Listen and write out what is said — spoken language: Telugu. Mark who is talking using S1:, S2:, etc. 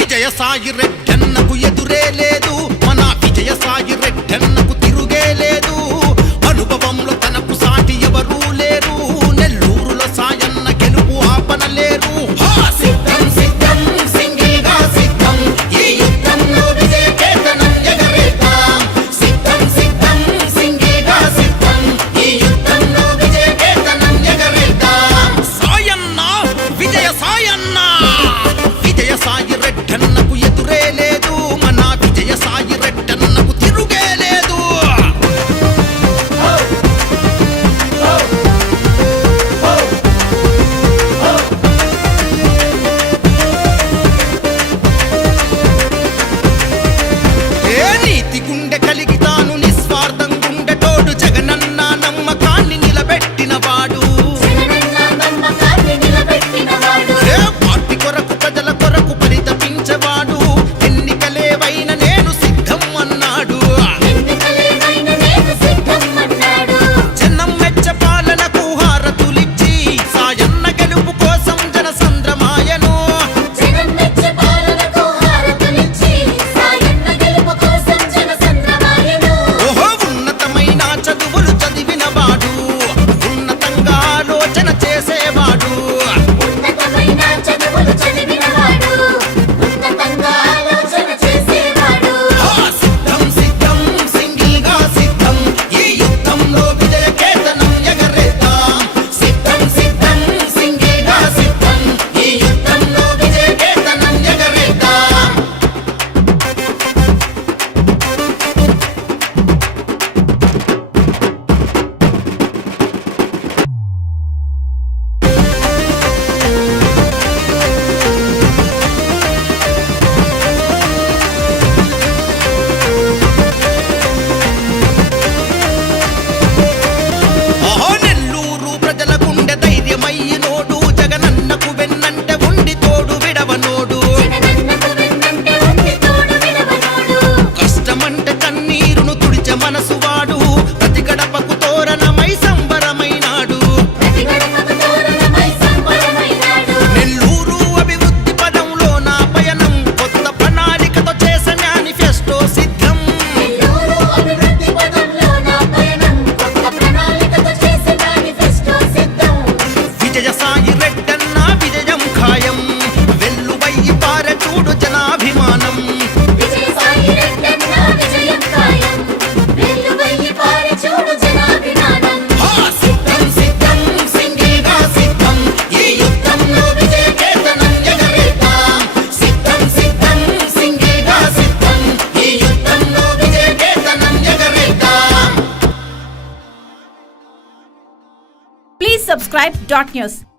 S1: విజయ సాయి రెడ్డన్నకు ఎదురే లేదు you know
S2: subscribe.news. subscribe dot news